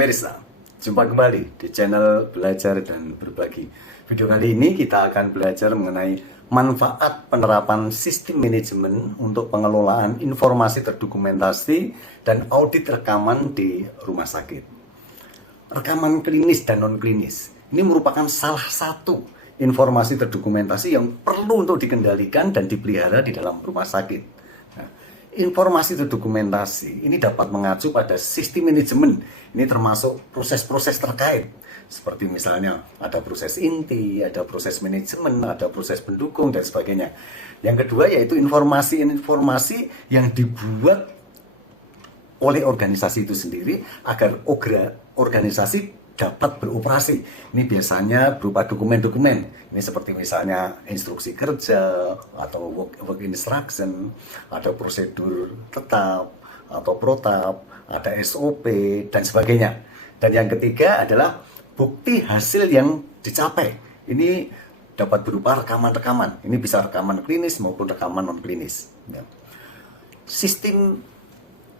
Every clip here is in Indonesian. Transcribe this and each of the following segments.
Pemirsa, jumpa kembali di channel Belajar dan Berbagi. Video kali ini kita akan belajar mengenai manfaat penerapan sistem manajemen untuk pengelolaan informasi terdokumentasi dan audit rekaman di rumah sakit. Rekaman klinis dan non-klinis ini merupakan salah satu informasi terdokumentasi yang perlu untuk dikendalikan dan dipelihara di dalam rumah sakit. Informasi terdokumentasi ini dapat mengacu pada sistem manajemen. Ini termasuk proses-proses terkait, seperti misalnya ada proses inti, ada proses manajemen, ada proses pendukung, dan sebagainya. Yang kedua yaitu informasi-informasi yang dibuat oleh organisasi itu sendiri agar organisasi dapat beroperasi. Ini biasanya berupa dokumen-dokumen. Ini seperti misalnya instruksi kerja atau work instruction, ada prosedur tetap atau protap, ada SOP dan sebagainya. Dan yang ketiga adalah bukti hasil yang dicapai. Ini dapat berupa rekaman-rekaman. Ini bisa rekaman klinis maupun rekaman non-klinis. Sistem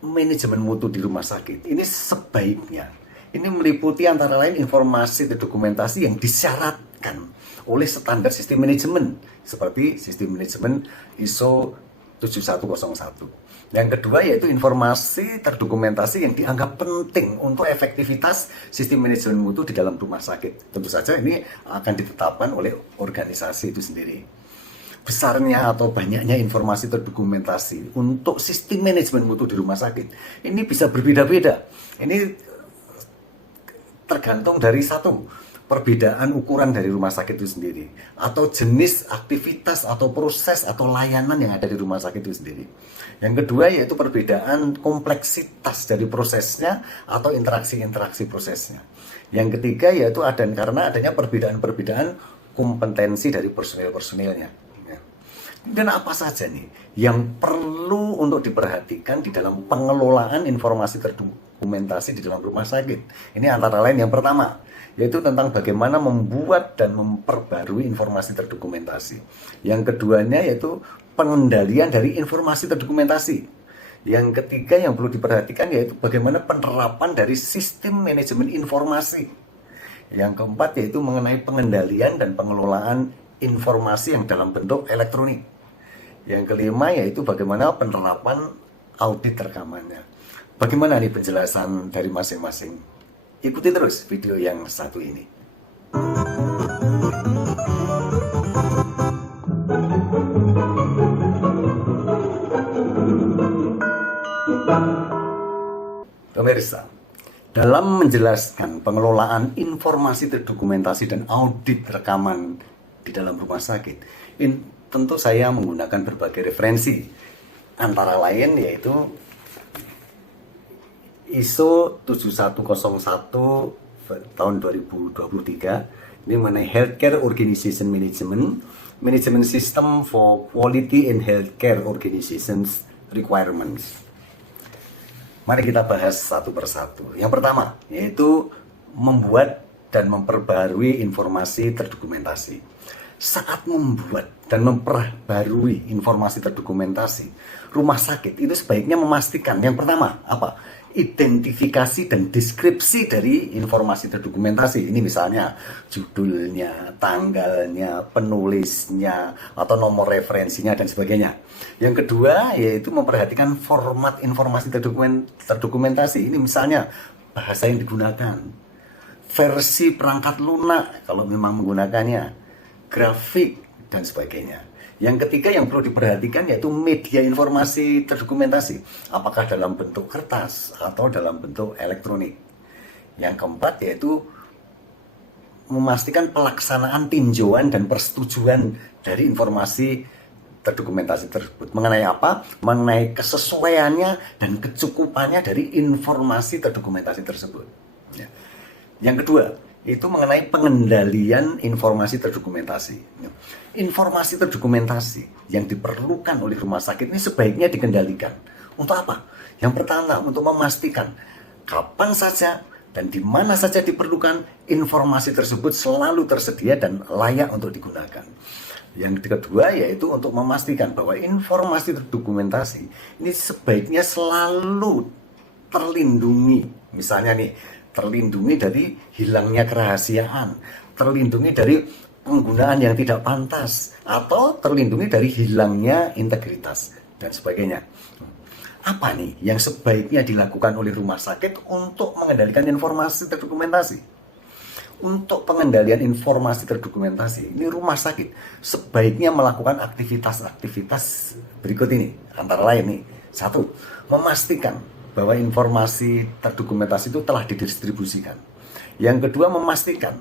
manajemen mutu di rumah sakit ini sebaiknya ini meliputi antara lain informasi terdokumentasi yang disyaratkan oleh standar sistem manajemen seperti sistem manajemen ISO 7101. Yang kedua yaitu informasi terdokumentasi yang dianggap penting untuk efektivitas sistem manajemen mutu di dalam rumah sakit. Tentu saja ini akan ditetapkan oleh organisasi itu sendiri. Besarnya atau banyaknya informasi terdokumentasi untuk sistem manajemen mutu di rumah sakit ini bisa berbeda-beda. Ini tergantung dari satu, perbedaan ukuran dari rumah sakit itu sendiri, atau jenis aktivitas atau proses atau layanan yang ada di rumah sakit itu sendiri. Yang kedua yaitu perbedaan kompleksitas dari prosesnya atau interaksi-interaksi prosesnya. Yang ketiga yaitu karena adanya perbedaan-perbedaan kompetensi dari personil-personilnya. Dan apa saja nih yang perlu untuk diperhatikan di dalam pengelolaan informasi terdokumentasi di dalam rumah sakit. Ini antara lain yang pertama, yaitu tentang bagaimana membuat dan memperbarui informasi terdokumentasi. Yang keduanya yaitu pengendalian dari informasi terdokumentasi. Yang ketiga yang perlu diperhatikan yaitu bagaimana penerapan dari sistem manajemen informasi. Yang keempat yaitu mengenai pengendalian dan pengelolaan informasi yang dalam bentuk elektronik. Yang kelima yaitu bagaimana penerapan audit rekamannya. Bagaimana nih penjelasan dari masing-masing? Ikuti terus video yang satu ini. Pemirsa, dalam menjelaskan pengelolaan informasi terdokumentasi dan audit rekaman di dalam rumah sakit, tentu saya menggunakan berbagai referensi, antara lain yaitu ISO 7101 tahun 2023 ini mengenai Healthcare Organization Management System for Quality in Healthcare Organizations Requirements. Mari kita bahas satu persatu. Yang pertama yaitu membuat dan memperbarui informasi terdokumentasi. Saat membuat dan memperbarui informasi terdokumentasi, rumah sakit itu sebaiknya memastikan yang pertama apa? Identifikasi dan deskripsi dari informasi terdokumentasi. Ini misalnya judulnya, tanggalnya, penulisnya, atau nomor referensinya dan sebagainya. Yang kedua yaitu memperhatikan format informasi terdokumentasi. Ini misalnya bahasa yang digunakan, versi perangkat lunak kalau memang menggunakannya, grafik dan sebagainya. Yang ketiga yang perlu diperhatikan yaitu media informasi terdokumentasi. Apakah dalam bentuk kertas atau dalam bentuk elektronik. Yang keempat yaitu memastikan pelaksanaan tinjauan dan persetujuan dari informasi terdokumentasi tersebut. Mengenai apa? Mengenai kesesuaiannya dan kecukupannya dari informasi terdokumentasi tersebut. Yang kedua itu mengenai pengendalian informasi terdokumentasi. Informasi terdokumentasi yang diperlukan oleh rumah sakit ini sebaiknya dikendalikan. Untuk apa? Yang pertama, untuk memastikan kapan saja dan di mana saja diperlukan informasi tersebut selalu tersedia dan layak untuk digunakan. Yang kedua yaitu untuk memastikan bahwa informasi terdokumentasi ini sebaiknya selalu terlindungi. Misalnya nih, terlindungi dari hilangnya kerahasiaan, terlindungi dari penggunaan yang tidak pantas, atau terlindungi dari hilangnya integritas dan sebagainya. Apa nih yang sebaiknya dilakukan oleh rumah sakit untuk mengendalikan informasi terdokumentasi? Untuk pengendalian informasi terdokumentasi, ini rumah sakit sebaiknya melakukan aktivitas-aktivitas berikut ini. Antara lain nih, satu, memastikan bahwa informasi terdokumentasi itu telah didistribusikan. Yang kedua, memastikan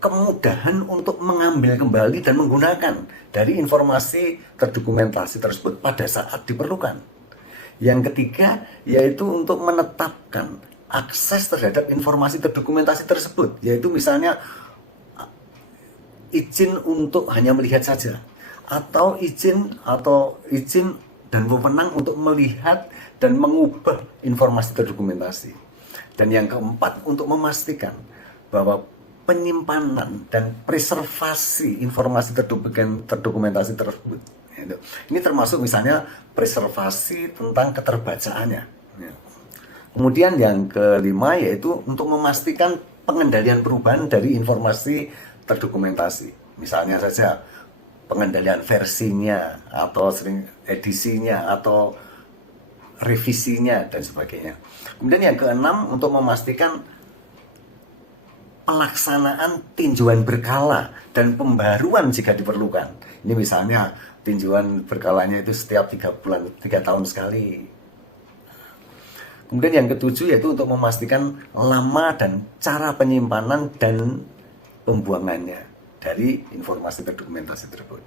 kemudahan untuk mengambil kembali dan menggunakan dari informasi terdokumentasi tersebut pada saat diperlukan. Yang ketiga, yaitu untuk menetapkan akses terhadap informasi terdokumentasi tersebut, yaitu misalnya izin untuk hanya melihat saja, atau izin dan wewenang untuk melihat dan mengubah informasi terdokumentasi. Dan yang keempat, untuk memastikan bahwa penyimpanan dan preservasi informasi terdokumentasi tersebut. Ini termasuk misalnya preservasi tentang keterbacaannya. Kemudian yang kelima yaitu untuk memastikan pengendalian perubahan dari informasi terdokumentasi. Misalnya saja pengendalian versinya, atau sering edisinya, atau revisinya, dan sebagainya. Kemudian yang keenam, untuk memastikan pelaksanaan tinjauan berkala dan pembaruan jika diperlukan. Ini misalnya tinjauan berkalanya itu setiap 3 tahun sekali. Kemudian yang ketujuh yaitu untuk memastikan lama dan cara penyimpanan dan pembuangannya dari informasi terdokumentasi tersebut.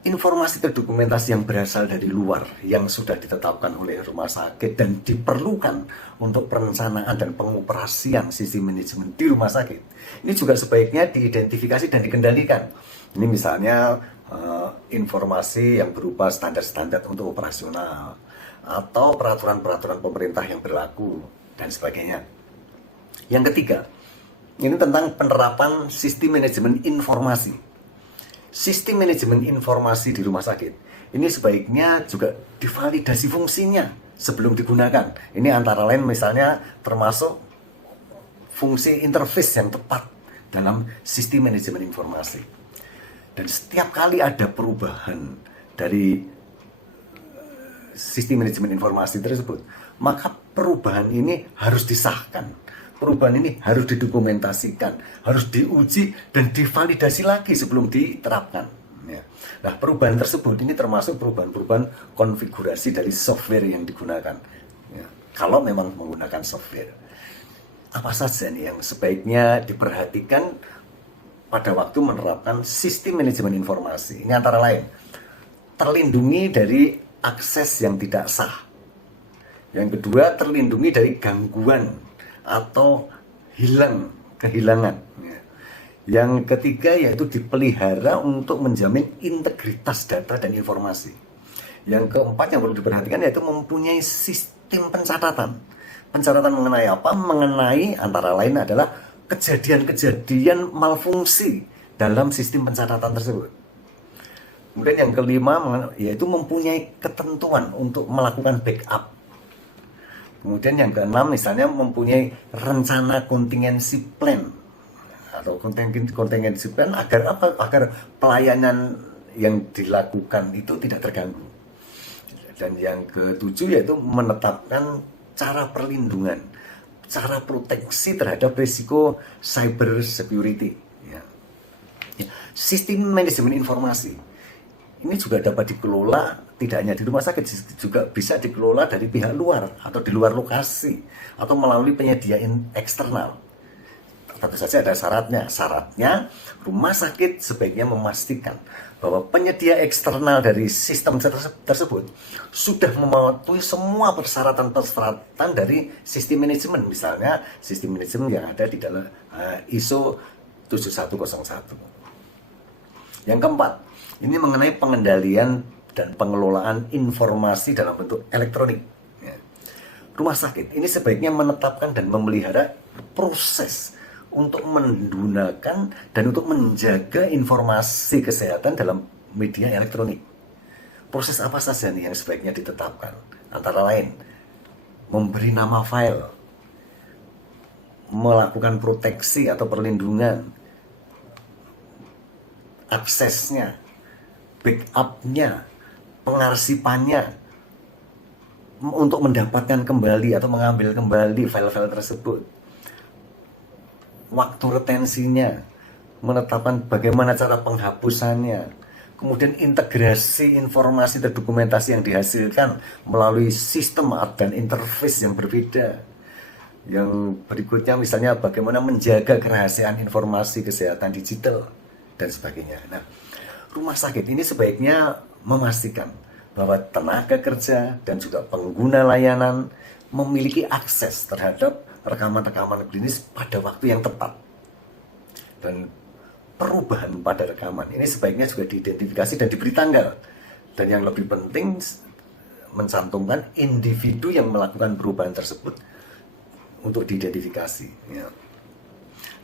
Informasi terdokumentasi yang berasal dari luar, yang sudah ditetapkan oleh rumah sakit dan diperlukan untuk perencanaan dan pengoperasian sistem manajemen di rumah sakit, ini juga sebaiknya diidentifikasi dan dikendalikan. Ini misalnya informasi yang berupa standar-standar untuk operasional, atau peraturan-peraturan pemerintah yang berlaku, dan sebagainya. Yang ketiga, ini tentang penerapan sistem manajemen informasi. Sistem manajemen informasi di rumah sakit ini sebaiknya juga divalidasi fungsinya sebelum digunakan. Ini antara lain misalnya termasuk fungsi interface yang tepat dalam sistem manajemen informasi. Dan setiap kali ada perubahan dari sistem manajemen informasi tersebut, maka perubahan ini harus disahkan. Perubahan ini harus didokumentasikan, harus diuji dan divalidasi lagi sebelum diterapkan. Nah, perubahan tersebut ini termasuk perubahan-perubahan konfigurasi dari software yang digunakan. Kalau memang menggunakan software, apa saja nih yang sebaiknya diperhatikan pada waktu menerapkan sistem manajemen informasi? Ini antara lain, terlindungi dari akses yang tidak sah. Yang kedua, terlindungi dari gangguan atau kehilangan. Yang ketiga yaitu dipelihara untuk menjamin integritas data dan informasi. Yang keempat yang perlu diperhatikan yaitu mempunyai sistem pencatatan. Pencatatan mengenai apa? Mengenai antara lain adalah kejadian-kejadian malfungsi dalam sistem pencatatan tersebut. Kemudian yang kelima yaitu mempunyai ketentuan untuk melakukan backup. Kemudian yang keenam misalnya mempunyai rencana contingency plan atau contingency plan agar apa? Agar pelayanan yang dilakukan itu tidak terganggu. Dan yang ketujuh yaitu menetapkan cara perlindungan, cara proteksi terhadap risiko cyber security. Sistem manajemen informasi ini juga dapat dikelola tidak hanya di rumah sakit, juga bisa dikelola dari pihak luar atau di luar lokasi atau melalui penyedia eksternal. Tentu saja ada syaratnya. Syaratnya rumah sakit sebaiknya memastikan bahwa penyedia eksternal dari sistem tersebut sudah mematuhi semua persyaratan-persyaratan dari sistem manajemen. Misalnya sistem manajemen yang ada di dalam ISO 7101. Yang keempat, ini mengenai pengendalian dan pengelolaan informasi dalam bentuk elektronik. Rumah sakit ini sebaiknya menetapkan dan memelihara proses untuk menggunakan dan untuk menjaga informasi kesehatan dalam media elektronik. Proses apa saja nih yang sebaiknya ditetapkan? Antara lain, memberi nama file, melakukan proteksi atau perlindungan, aksesnya, backupnya, pengarsipannya, untuk mendapatkan kembali atau mengambil kembali file-file tersebut, waktu retensinya, menetapkan bagaimana cara penghapusannya, kemudian integrasi informasi terdokumentasi yang dihasilkan melalui sistem dan interface yang berbeda. Yang berikutnya misalnya bagaimana menjaga kerahasiaan informasi kesehatan digital dan sebagainya. Nah, rumah sakit ini sebaiknya memastikan bahwa tenaga kerja dan juga pengguna layanan memiliki akses terhadap rekaman-rekaman klinis pada waktu yang tepat. Dan perubahan pada rekaman ini sebaiknya juga diidentifikasi dan diberi tanggal. Dan yang lebih penting, mencantumkan individu yang melakukan perubahan tersebut untuk diidentifikasi. Ya.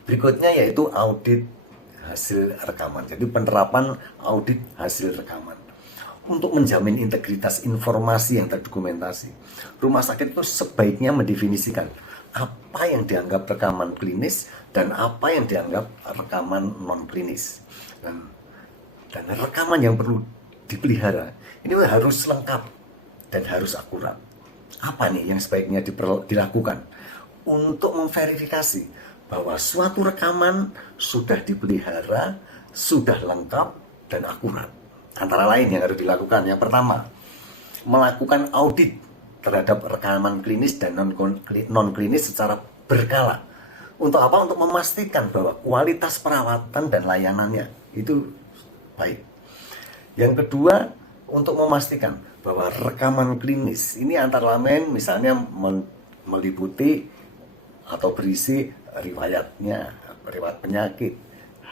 Berikutnya yaitu audit hasil rekaman. Jadi penerapan audit hasil rekaman untuk menjamin integritas informasi yang terdokumentasi. Rumah sakit itu sebaiknya mendefinisikan apa yang dianggap rekaman klinis dan apa yang dianggap rekaman non klinis. Dan rekaman yang perlu dipelihara ini harus lengkap dan harus akurat. Apa nih yang sebaiknya dilakukan untuk memverifikasi bahwa suatu rekaman sudah dipelihara, sudah lengkap dan akurat? Antara lain yang harus dilakukan, yang pertama, melakukan audit terhadap rekaman klinis dan non-klinis secara berkala. Untuk apa? Untuk memastikan bahwa kualitas perawatan dan layanannya itu baik. Yang kedua, untuk memastikan bahwa rekaman klinis ini antara lain misalnya meliputi atau berisi riwayat penyakit,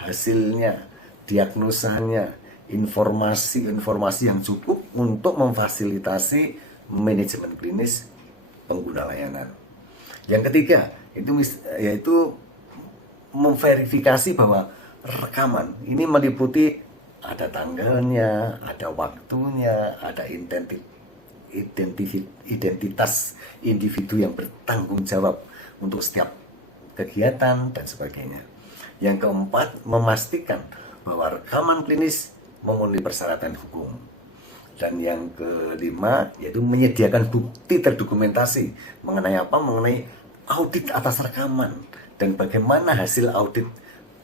hasilnya, diagnosanya, informasi yang cukup untuk memfasilitasi manajemen klinis pengguna layanan. Yang ketiga, yaitu memverifikasi bahwa rekaman ini meliputi ada tanggalnya, ada waktunya, ada identitas individu yang bertanggung jawab untuk setiap kegiatan dan sebagainya. Yang keempat, memastikan bahwa rekaman klinis memenuhi persyaratan hukum. Dan yang kelima, yaitu menyediakan bukti terdokumentasi mengenai apa? Mengenai audit atas rekaman dan bagaimana hasil audit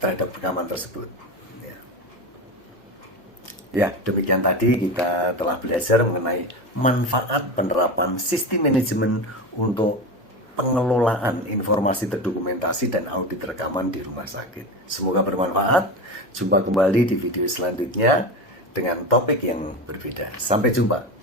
terhadap rekaman tersebut. Ya, demikian tadi kita telah belajar mengenai manfaat penerapan sistem manajemen untuk pengelolaan informasi terdokumentasi dan audit rekaman di rumah sakit. Semoga bermanfaat. Jumpa kembali di video selanjutnya dengan topik yang berbeda. Sampai jumpa.